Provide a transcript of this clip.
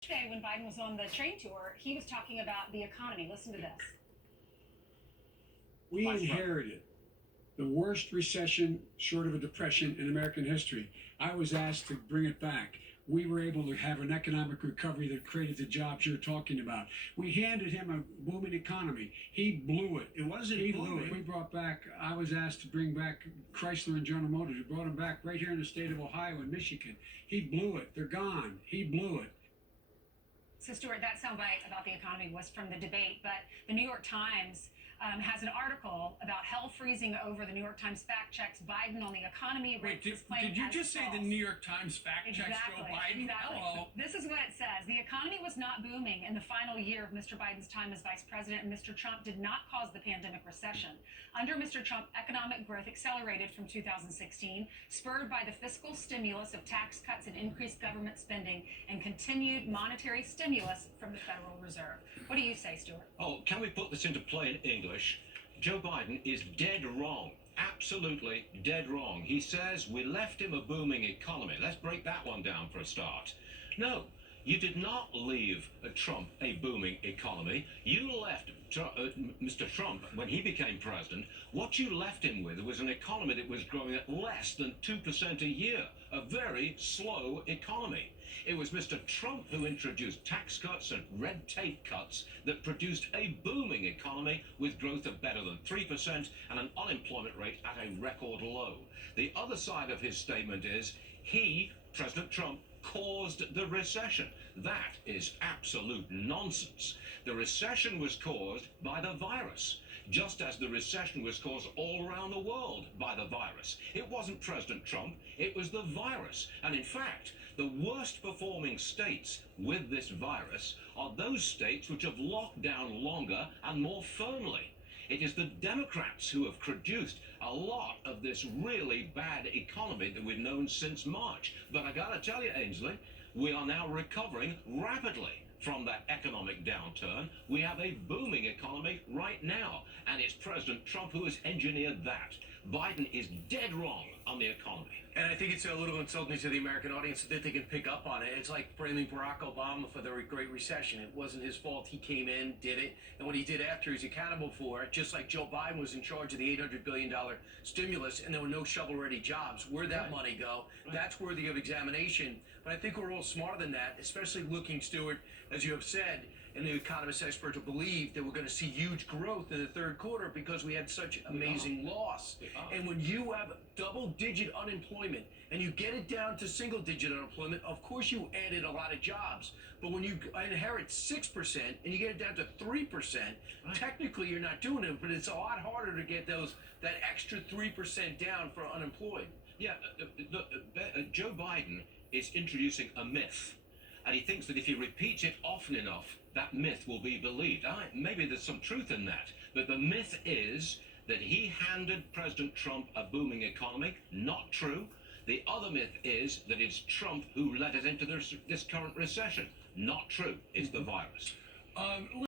Today, when Biden was on the train tour, he was talking about the economy. Listen to this. We inherited the worst recession, short of a depression, in American history. I was asked to bring it back. We were able to have an economic recovery that created the jobs you're talking about. We handed him a booming economy. He blew it. It wasn't He booming. blew it. We brought back, I was asked to bring back Chrysler and General Motors. We brought them back right here in the state of Ohio and Michigan. He blew it. They're gone. He blew it. So, Stuart, that soundbite about the economy was from the debate, but the New York Times has an article about hell freezing over. The New York Times fact checks Biden on the economy. Wait, did you just say the New York Times fact checks Joe Biden? Exactly. Hello. This is what it says. The economy was not booming in the final year of Mr. Biden's time as vice president, and Mr. Trump did not cause the pandemic recession. Under Mr. Trump, economic growth accelerated from 2016, spurred by the fiscal stimulus of tax cuts and increased government spending and continued monetary stimulus from the Federal Reserve. What do you say, Stuart? Oh, can we put this into plain English? Joe Biden is dead wrong. Absolutely dead wrong. He says we left him a booming economy. Let's break that one down for a start. No, you did not leave Trump a booming economy. You left Mr. Trump, when he became president, what you left him with was an economy that was growing at less than 2% a year. A very slow economy. It was Mr. Trump who introduced tax cuts and red tape cuts that produced a booming economy with growth of better than 3% and an unemployment rate at a record low. The other side of his statement is he, President Trump, caused the recession. That is absolute nonsense. The recession was caused by the virus, just as the recession was caused all around the world by the virus. It wasn't President Trump, it was the virus. And in fact, the worst performing states with this virus are those states which have locked down longer and more firmly. It is the Democrats who have produced a lot of this really bad economy that we've known since March. But I gotta tell you, Ainsley, we are now recovering rapidly from that economic downturn. We have a booming economy right now, and it's President Trump who has engineered that. Biden is dead wrong on the economy. And I think it's a little insulting to the American audience that they can pick up on it. It's like blaming Barack Obama for the Great Recession. It wasn't his fault. He came in, did it, and what he did after he's accountable for it, just like Joe Biden was in charge of the $800 billion stimulus, and there were no shovel-ready jobs. Where'd that money go? That's worthy of examination. But I think we're all smarter than that, especially looking, Stuart, as you have said, and the economist experts believe that we're going to see huge growth in the third quarter because we had such amazing loss. And when you have double-digit unemployment and you get it down to single-digit unemployment, of course you added a lot of jobs. But when you inherit 6% and you get it down to 3%, technically you're not doing it, but it's a lot harder to get that extra 3% down for unemployed. Yeah, Joe Biden is introducing a myth. And he thinks that if he repeats it often enough, that myth will be believed. Maybe there's some truth in that. But the myth is that he handed President Trump a booming economy. Not true. The other myth is that it's Trump who led us into this current recession. Not true. It's the virus.